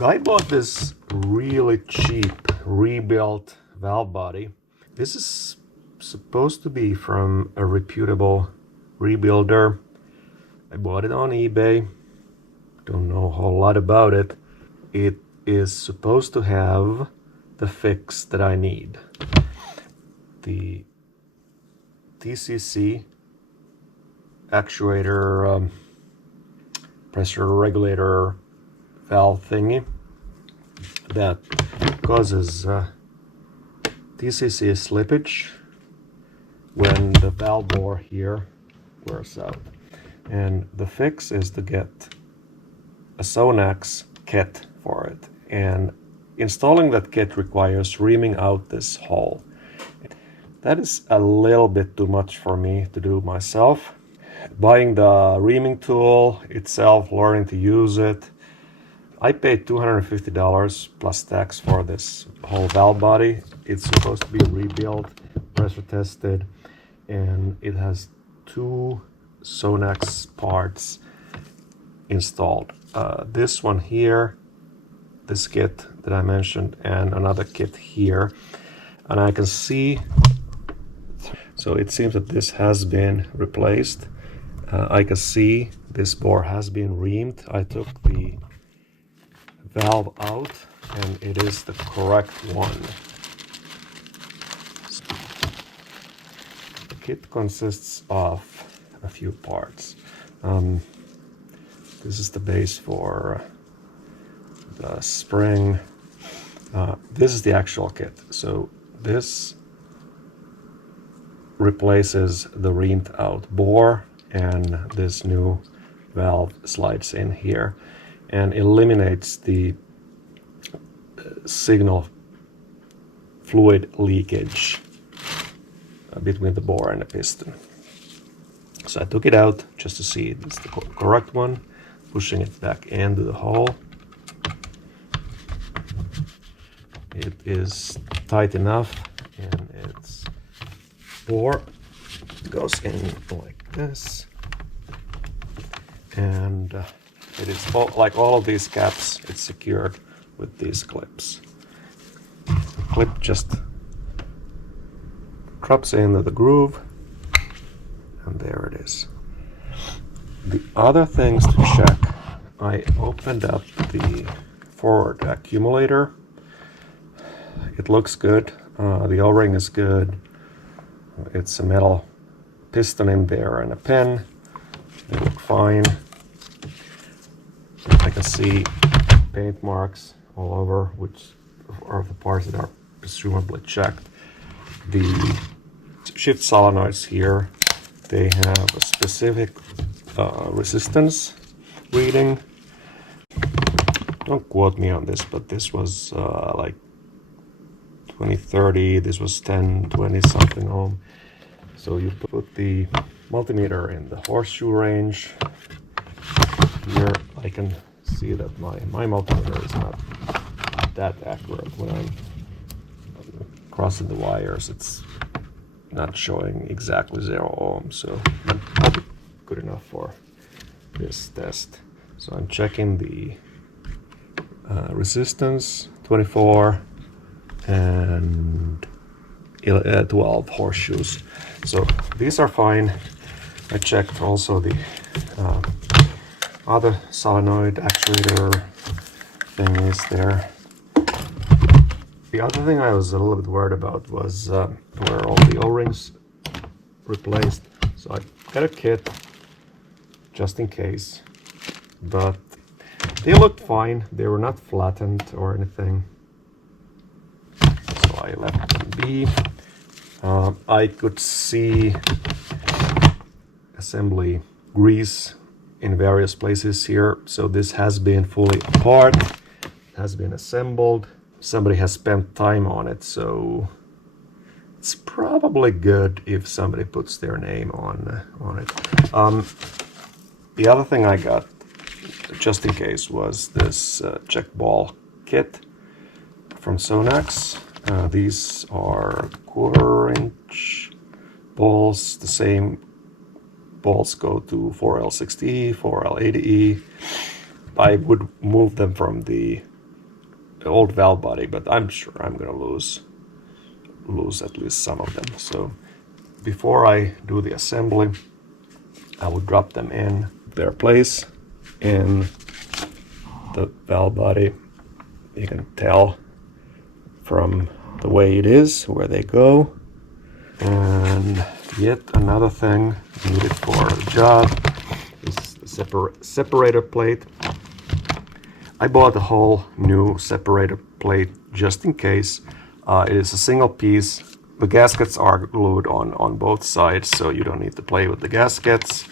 Guy bought this really cheap rebuilt valve body. This is supposed to be from a reputable rebuilder. I bought it on eBay. Don't know a whole lot about it. It is supposed to have the fix that I need. The TCC actuator, pressure regulator valve thingy that causes TCC slippage when the valve bore here wears out. And the fix is to get a Sonnax kit for it. And installing that kit requires reaming out this hole. That is a little bit too much for me to do myself. Buying the reaming tool itself, learning to use it. I paid $250 plus tax for this whole valve body. It's supposed to be rebuilt, pressure tested, and it has 2 Sonnax parts installed. This one here, this kit that I mentioned, and another kit here. And I can see, so it seems that this has been replaced. I can see this bore has been reamed. I took the valve out and it is the correct one. The kit consists of a few parts. This is the base for the spring. This is the actual kit. So this replaces the reamed out bore, and this new valve slides in here and eliminates the signal fluid leakage between the bore and the piston. So I took it out just to see it's the correct one, pushing it back into the hole. It is tight enough, and its bore goes in like this, and it is like all of these caps, it's secured with these clips. The clip just drops into the groove, and there it is. The other things to check, I opened up the forward accumulator. It looks good. The O-ring is good. It's a metal piston in there and a pin. They look fine. I can see paint marks all over, which are the parts that are presumably checked. The shift solenoids here, they have a specific resistance reading. Don't quote me on this, but this was like 2030, this was 1020 something ohm. So you put the multimeter in the horseshoe range. Here I can see that my multimeter is not that accurate. When I'm crossing the wires, it's not showing exactly 0 ohms, so that'll be good enough for this test. So I'm checking the resistance, 24 and 12 horseshoes. So these are fine. I checked also the other solenoid actuator thing is there. The other thing I was a little bit worried about was where all the O-rings replaced. So I got a kit just in case, but they looked fine. They were not flattened or anything. So I left them be. I could see assembly grease in various places here. So this has been fully apart, has been assembled. Somebody has spent time on it, so it's probably good if somebody puts their name on it. The other thing I got, just in case, was this check ball kit from Sonnax. These are 1/4 inch balls. The same balls go to 4L60E, 4L80E. I would move them from the old valve body, but I'm sure I'm gonna lose at least some of them. So before I do the assembly, I will drop them in their place in the valve body. You can tell from the way it is where they go. And yet another thing needed for the job is the separator plate. I bought a whole new separator plate just in case. It is a single piece. The gaskets are glued on both sides, so you don't need to play with the gaskets.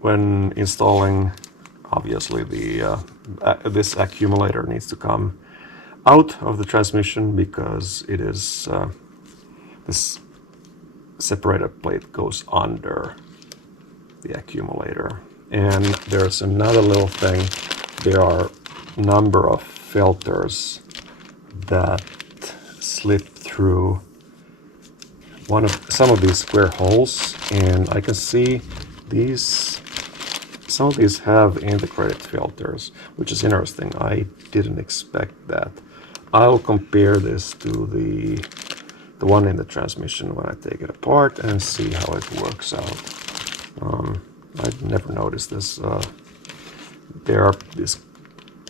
When installing, obviously this accumulator needs to come out of the transmission because it is this separator plate goes under the accumulator. And there's another little thing. There are a number of filters that slip through some of these square holes, and I can see some of these have integrated filters, which is interesting. I didn't expect that. I'll compare this to the one in the transmission when I take it apart and see how it works out. I've never noticed this. There are these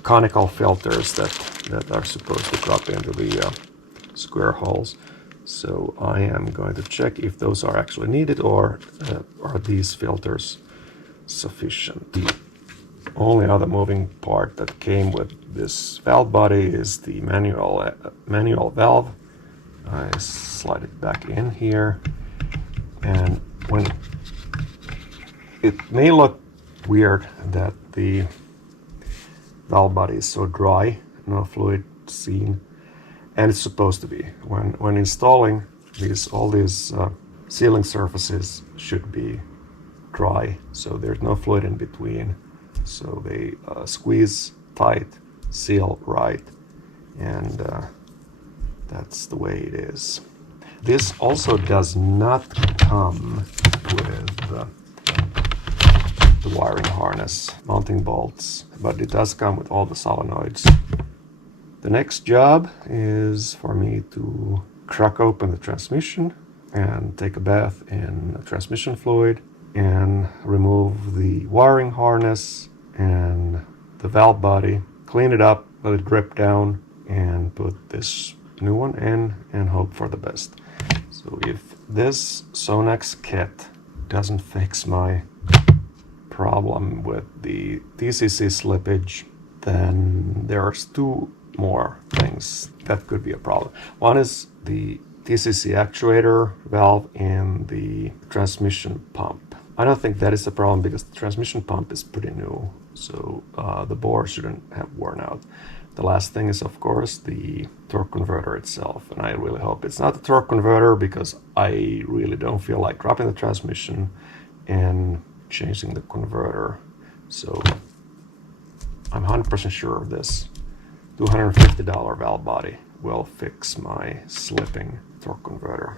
conical filters that are supposed to drop into the square holes. So I am going to check if those are actually needed, or are these filters sufficient. The only other moving part that came with this valve body is the manual valve. I slide it back in here, and when it may look weird that the valve body is so dry, no fluid seen, and it's supposed to be. When installing all these sealing surfaces should be dry, so there's no fluid in between, so they squeeze tight, seal right, and that's the way it is. This also does not come with the wiring harness, mounting bolts, but it does come with all the solenoids. The next job is for me to crack open the transmission and take a bath in transmission fluid and remove the wiring harness and the valve body, clean it up, let it drip down, and put this new one in and hope for the best. So if this Sonnax kit doesn't fix my problem with the TCC slippage, then there's two more things that could be a problem. One is the TCC actuator valve in the transmission pump. I don't think that is a problem because the transmission pump is pretty new, so the bore shouldn't have worn out. The last thing is, of course, the torque converter itself, and I really hope it's not the torque converter because I really don't feel like dropping the transmission and changing the converter. So I'm 100% sure this $250 valve body will fix my slipping torque converter.